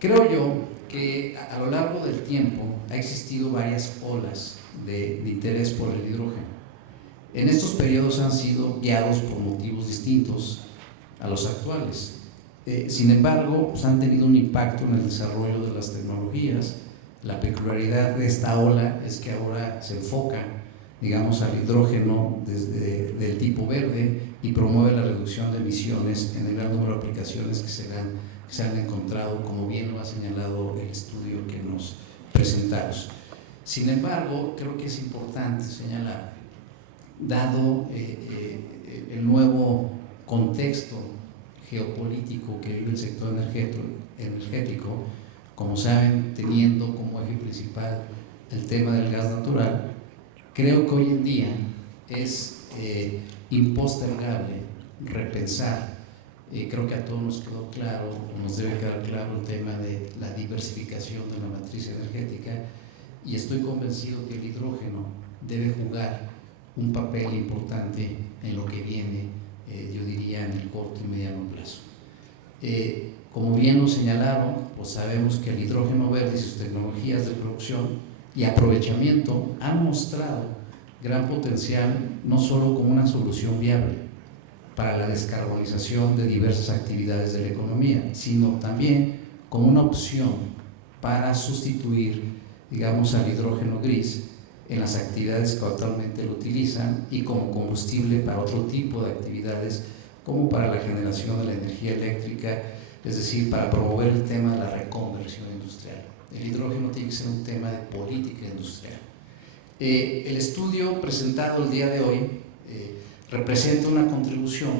Creo yo que a lo largo del tiempo ha existido varias olas de interés por el hidrógeno. En estos periodos han sido guiados por motivos distintos a los actuales. Sin embargo, pues han tenido un impacto en el desarrollo de las tecnologías. La peculiaridad de esta ola es que ahora se enfoca, digamos, al hidrógeno del tipo verde y promueve la reducción de emisiones en el gran número de aplicaciones que se han encontrado, como bien lo ha señalado el estudio que nos presentamos. Sin embargo, creo que es importante señalar, dado el nuevo contexto geopolítico que vive el sector energético, como saben, teniendo como eje principal el tema del gas natural, creo que hoy en día es impostergable repensar. Creo que a todos nos quedó claro, o nos debe quedar claro, el tema de la diversificación de la matriz energética, y estoy convencido que el hidrógeno debe jugar un papel importante en lo que viene, yo diría, en el corto y mediano plazo. Como bien lo señalaron, pues sabemos que el hidrógeno verde y sus tecnologías de producción y aprovechamiento han mostrado gran potencial, no solo como una solución viable para la descarbonización de diversas actividades de la economía, sino también como una opción para sustituir, digamos, al hidrógeno gris en las actividades que actualmente lo utilizan y como combustible para otro tipo de actividades, como para la generación de la energía eléctrica, es decir, para promover el tema de la reconversión industrial. El hidrógeno tiene que ser un tema de política industrial. El estudio presentado el día de hoy representa una contribución,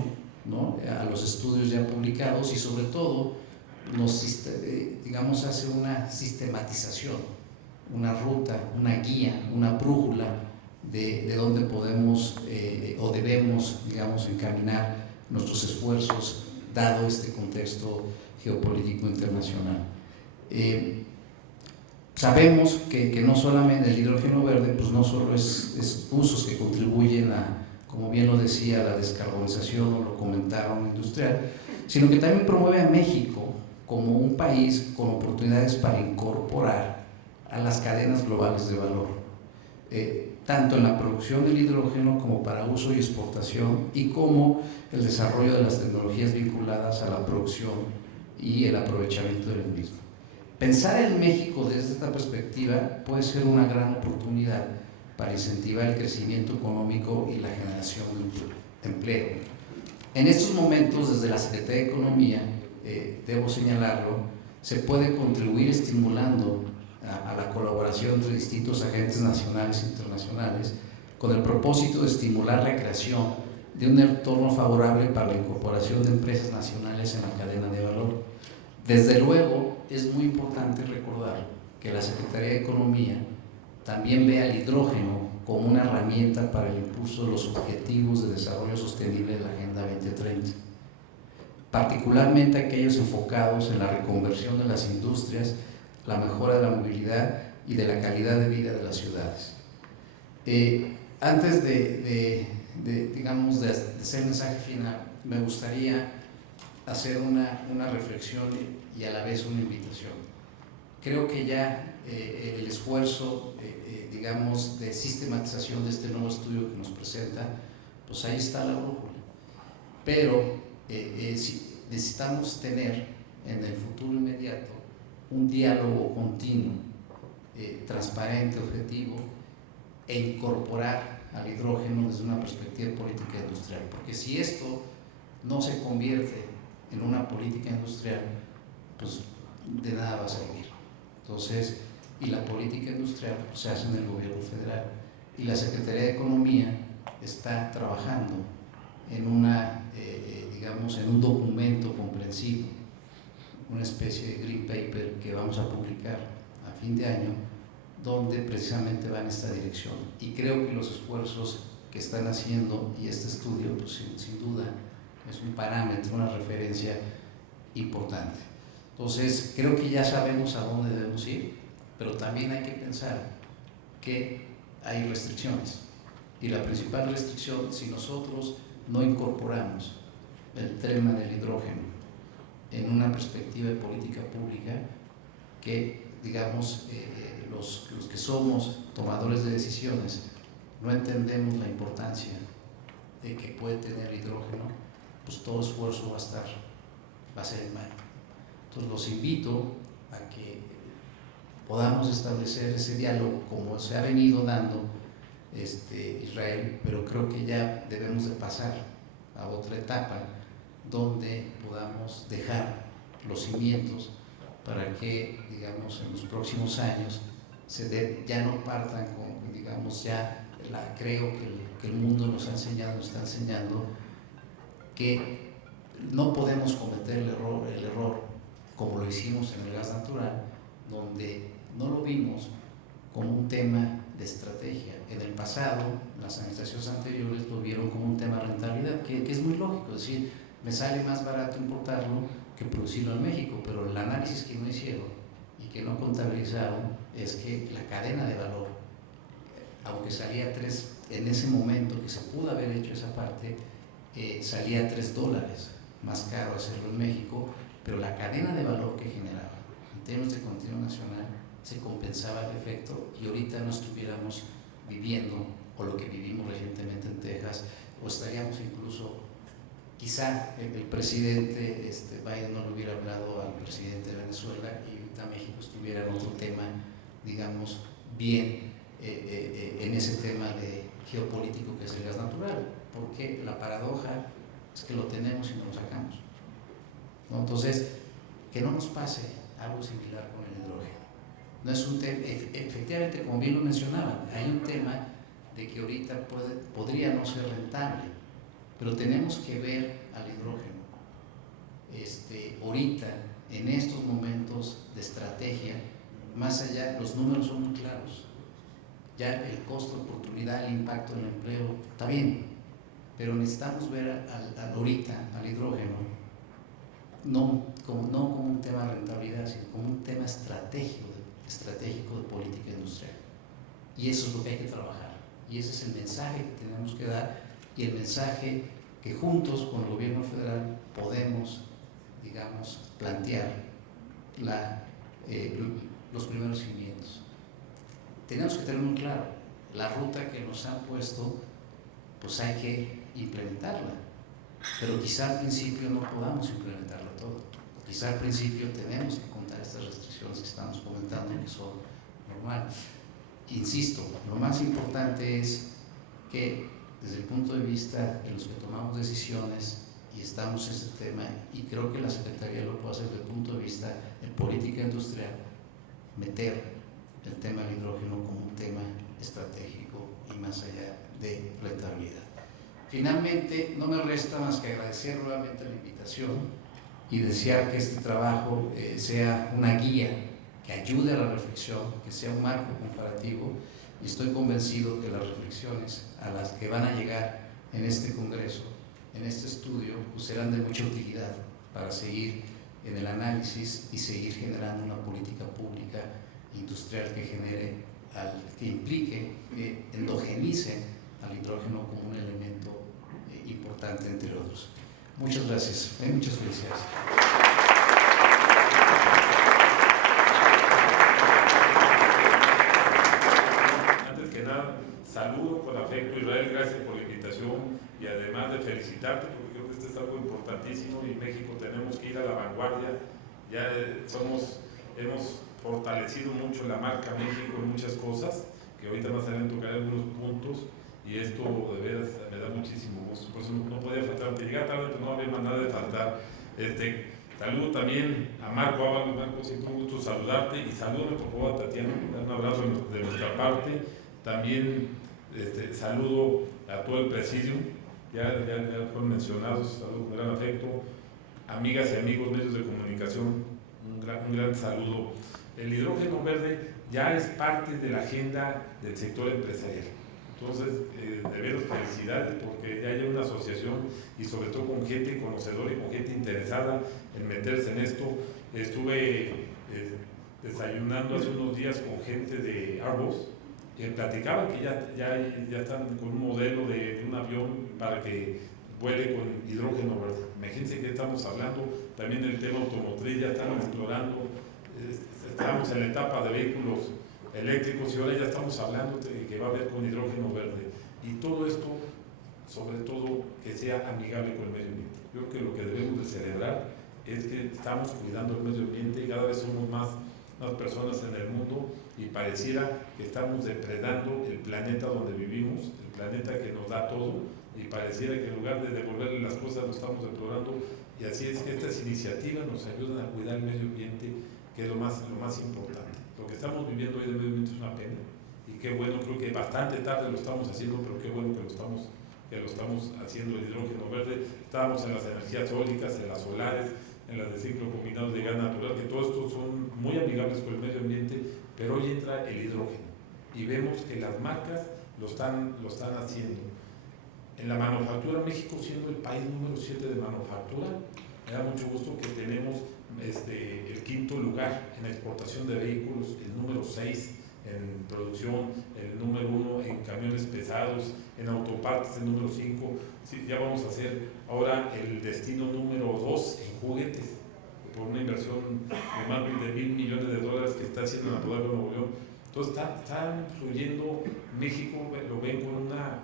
¿no?, a los estudios ya publicados y sobre todo digamos, hace una sistematización, una ruta, una guía, una brújula de dónde podemos o debemos, digamos, encaminar nuestros esfuerzos dado este contexto geopolítico internacional. Sabemos que no solamente el hidrógeno verde, pues no solo es usos que contribuyen a, como bien lo decía, la descarbonización, o lo comentaron, industrial, sino que también promueve a México como un país con oportunidades para incorporar a las cadenas globales de valor, tanto en la producción del hidrógeno como para uso y exportación, y como el desarrollo de las tecnologías vinculadas a la producción y el aprovechamiento del mismo. Pensar en México desde esta perspectiva puede ser una gran oportunidad para incentivar el crecimiento económico y la generación de empleo. En estos momentos, desde la Secretaría de Economía, debo señalarlo, se puede contribuir estimulando a la colaboración entre distintos agentes nacionales e internacionales con el propósito de estimular la creación de un entorno favorable para la incorporación de empresas nacionales en la cadena de valor. Desde luego, es muy importante recordar que la Secretaría de Economía también ve al hidrógeno como una herramienta para el impulso de los objetivos de desarrollo sostenible de la Agenda 2030. particularmente aquellos enfocados en la reconversión de las industrias, la mejora de la movilidad y de la calidad de vida de las ciudades. Antes de hacer el mensaje final, me gustaría hacer una reflexión y a la vez una invitación. Creo que ya el esfuerzo, de sistematización de este nuevo estudio que nos presenta, pues ahí está la brújula. Pero necesitamos tener en el futuro inmediato un diálogo continuo, transparente, objetivo, e incorporar al hidrógeno desde una perspectiva política industrial. Porque si esto no se convierte en una política industrial, pues de nada va a servir. Entonces, y la política industrial pues, se hace en el gobierno federal, y la Secretaría de Economía está trabajando en en un documento comprensivo, una especie de green paper que vamos a publicar a fin de año, donde precisamente va en esta dirección. Y creo que los esfuerzos que están haciendo y este estudio, pues sin duda, es un parámetro, una referencia importante. Entonces, creo que ya sabemos a dónde debemos ir, pero también hay que pensar que hay restricciones. Y la principal restricción, si nosotros no incorporamos el tema del hidrógeno en una perspectiva de política pública, que los que somos tomadores de decisiones no entendemos la importancia de que puede tener hidrógeno, pues todo esfuerzo va a ser en vano. Entonces los invito a que podamos establecer ese diálogo como se ha venido dando Israel, pero creo que ya debemos de pasar a otra etapa donde podamos dejar los cimientos para que, en los próximos años ya no partan con, creo que el mundo nos está enseñando que no podemos cometer el error como lo hicimos en el gas natural, donde no lo vimos como un tema de estrategia. En el pasado, las administraciones anteriores lo vieron como un tema de rentabilidad, que es muy lógico, es decir, me sale más barato importarlo que producirlo en México, pero el análisis que no hicieron y que no contabilizaron es que la cadena de valor, aunque salía en ese momento que se pudo haber hecho esa parte, salía $3 más caro hacerlo en México, pero la cadena de valor que generaba en términos de continuo nacional se compensaba el efecto y ahorita no estuviéramos viviendo o lo que vivimos recientemente en Texas, o estaríamos incluso, quizá el presidente Biden no le hubiera hablado al presidente de Venezuela y ahorita México estuviera en otro tema, bien en ese tema de geopolítico que es el gas natural, porque la paradoja es que lo tenemos y no lo sacamos, ¿no? Entonces, que no nos pase algo similar con el hidrógeno. No es un tema, efectivamente, como bien lo mencionaban, hay un tema de que ahorita podría no ser rentable, pero tenemos que ver al hidrógeno ahorita, en estos momentos de estrategia, más allá, los números son muy claros. Ya el costo de oportunidad, el impacto en el empleo, está bien, pero necesitamos ver ahorita al hidrógeno no como un tema de rentabilidad, sino como un tema estratégico de política industrial. Y eso es lo que hay que trabajar. Y ese es el mensaje que tenemos que dar y el mensaje que juntos con el gobierno federal podemos, plantear los primeros cimientos. Tenemos que tener muy claro, la ruta que nos han puesto, pues hay que implementarla, pero quizá al principio no podamos implementarla todo. Quizá al principio tenemos que contar estas restricciones que estamos comentando, que son normales. Insisto, lo más importante es que desde el punto de vista de los que tomamos decisiones y estamos en este tema, y creo que la Secretaría lo puede hacer desde el punto de vista de política industrial, meter el tema del hidrógeno como un tema estratégico y más allá de rentabilidad. Finalmente, no me resta más que agradecer nuevamente la invitación y desear que este trabajo sea una guía que ayude a la reflexión, que sea un marco comparativo, y estoy convencido que las reflexiones a las que van a llegar en este congreso, en este estudio, pues serán de mucha utilidad para seguir en el análisis y seguir generando una política pública industrial que genere, que implique, endogenice al hidrógeno como un elemento importante entre otros. Muchas gracias, muchas felicidades. Antes que nada, saludo con afecto, Israel, gracias por la invitación y además de felicitarte porque creo que esto es algo importantísimo y en México tenemos que ir a la vanguardia. Ya hemos fortalecido mucho la marca México en muchas cosas, que ahorita más adelante tocaré algunos puntos, y esto de veras me da muchísimo gusto, por eso no podía faltar, te llegué tarde, pero no había manera de faltar. Saludo también a Marco Ábalos. Marco, siempre un gusto saludarte, y salúdame por favor a Tatiana, un abrazo de nuestra parte. También saludo a todo el presidio, ya fueron mencionados, saludo con gran afecto, amigas y amigos medios de comunicación, un gran saludo. El hidrógeno verde ya es parte de la agenda del sector empresarial. Entonces, de veras felicidades porque ya hay una asociación y sobre todo con gente conocedora y con gente interesada en meterse en esto. Estuve desayunando hace unos días con gente de Airbus que platicaban que ya están con un modelo de un avión para que vuele con hidrógeno verde. Imagínense que estamos hablando también del tema automotriz, ya están explorando, estamos en la etapa de vehículos eléctricos y ahora ya estamos hablando de que va a haber con hidrógeno verde, y todo esto sobre todo que sea amigable con el medio ambiente. Yo creo que lo que debemos de celebrar es que estamos cuidando el medio ambiente y cada vez somos más personas en el mundo, y pareciera que estamos depredando el planeta donde vivimos, el planeta que nos da todo, y pareciera que en lugar de devolverle las cosas lo estamos deplorando, y así es que estas iniciativas nos ayudan a cuidar el medio ambiente, que es lo más importante. Lo que estamos viviendo hoy del medio ambiente es una pena, y qué bueno, creo que bastante tarde lo estamos haciendo, pero qué bueno que lo estamos haciendo. El hidrógeno verde, estábamos en las energías eólicas, en las solares, en las de ciclo combinado de gas natural, que todos estos son muy amigables con el medio ambiente, pero hoy entra el hidrógeno y vemos que las marcas lo están haciendo. En la manufactura, México siendo el país número 7 de manufactura, me da mucho gusto que tenemos el quinto lugar en exportación de vehículos, el número 6 en producción, el número 1 en camiones pesados, en autopartes el número 5, sí, ya vamos a ser ahora el destino número 2 en juguetes, por una inversión de más de $1,000 millones que está haciendo la Poder de Nuevo León. Entonces está influyendo, México lo ven con una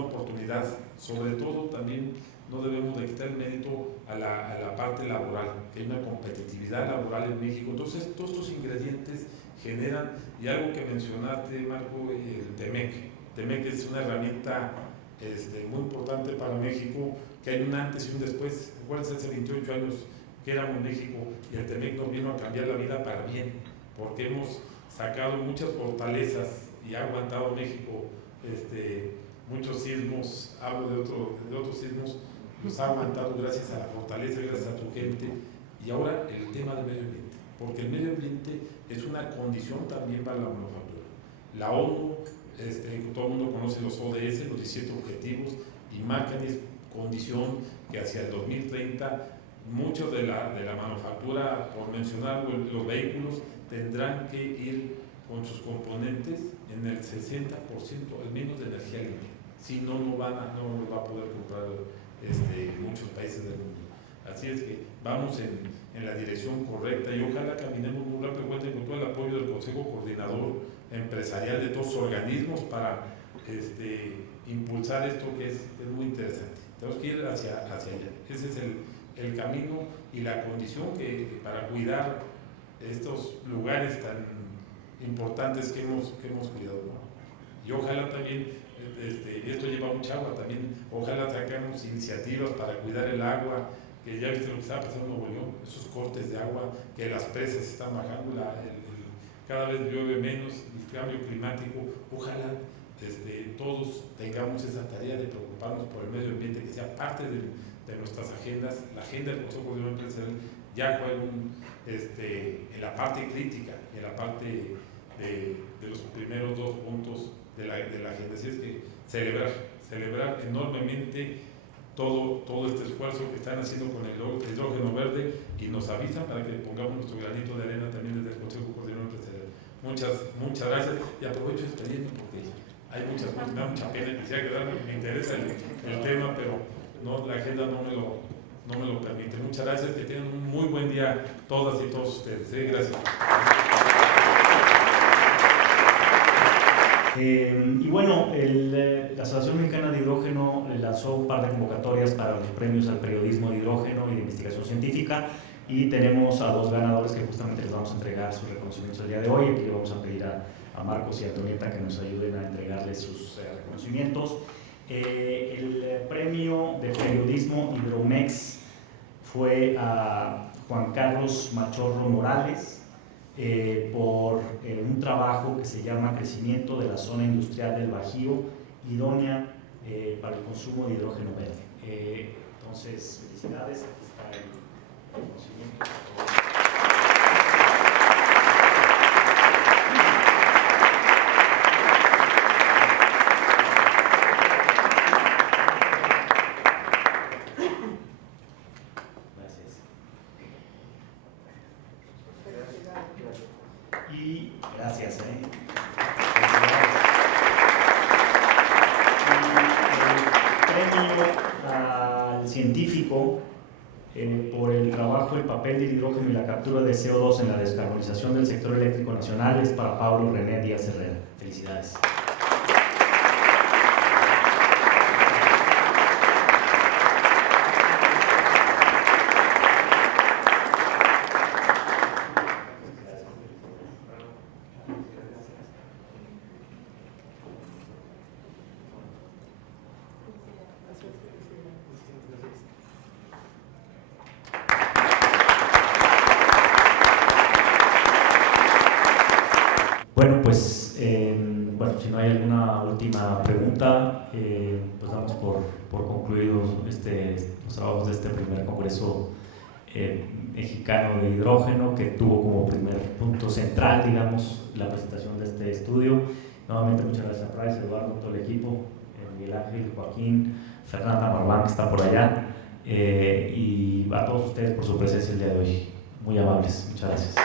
oportunidad. Sobre todo también no debemos de quitar el mérito a la parte laboral, que hay una competitividad laboral en México. Entonces todos estos ingredientes generan, y algo que mencionaste, Marco, el TEMEC. TEMEC es una herramienta muy importante para México, que hay un antes y un después. Acuérdense, hace 28 años que éramos México, y el TEMEC nos vino a cambiar la vida para bien, porque hemos sacado muchas fortalezas y ha aguantado México muchos sismos. Hablo de otros sismos, los ha aguantado gracias a la fortaleza, gracias a tu gente. Y ahora el tema del medio ambiente, porque el medio ambiente es una condición también para la manufactura. La ONU, todo el mundo conoce los ODS, los 17 objetivos, y marcan condición que hacia el 2030 muchos de la manufactura, por mencionar los vehículos, tendrán que ir con sus componentes en el 60% al menos de energía limpia. Si no, no va a poder comprar muchos países del mundo. Así es que vamos en la dirección correcta, y ojalá caminemos muy rápido. Cuenten con todo el apoyo del Consejo Coordinador Empresarial, de todos los organismos, para impulsar esto que es muy interesante. Tenemos que ir hacia allá. Ese es el camino y la condición para cuidar estos lugares tan importantes que hemos cuidado, ¿no? Y ojalá también, esto lleva mucha agua también, ojalá traigamos iniciativas para cuidar el agua, que ya viste lo que está pasando en Nuevo León, esos cortes de agua, que las presas están bajando, cada vez llueve menos, el cambio climático. Ojalá todos tengamos esa tarea de preocuparnos por el medio ambiente, que sea parte de nuestras agendas. La agenda del Consejo Coordinador Empresarial ya juega en la parte crítica y en la parte de los primeros 2 puntos de la agenda. Así es que celebrar enormemente todo este esfuerzo que están haciendo con el hidrógeno verde y nos avisan para que pongamos nuestro granito de arena también desde el Consejo Coordinador Empresarial. Muchas gracias y aprovecho este porque hay muchas cosas, me da mucha pena, quisiera quedarme, me interesa el tema, pero no, la agenda no me lo permite. Muchas gracias, que tengan un muy buen día todas y todos ustedes. Gracias. Y bueno, la Asociación Mexicana de Hidrógeno lanzó un par de convocatorias para los premios al periodismo de hidrógeno y de investigación científica, y tenemos a 2 ganadores que justamente les vamos a entregar sus reconocimientos el día de hoy. Aquí le vamos a pedir a Marcos y a Antonieta que nos ayuden a entregarles sus reconocimientos. El premio de periodismo Hidromex fue a Juan Carlos Machorro Morales, por un trabajo que se llama Crecimiento de la zona industrial del Bajío, idónea para el consumo de hidrógeno verde. Entonces, felicidades, aquí está el reconocimiento. Y gracias. El premio al científico por el trabajo, el papel del hidrógeno y la captura de CO2 en la descarbonización del sector eléctrico nacional es para Pablo René Díaz Herrera. Felicidades. Bueno, pues si no hay alguna última pregunta, pues damos por concluidos los trabajos de este primer congreso mexicano de hidrógeno, que tuvo como primer punto central, digamos, la presentación de este estudio. Nuevamente muchas gracias a Price, Eduardo, todo el equipo, Miguel Ángel, Joaquín, Fernanda Marván, que está por allá, y a todos ustedes por su presencia el día de hoy. Muy amables, muchas gracias.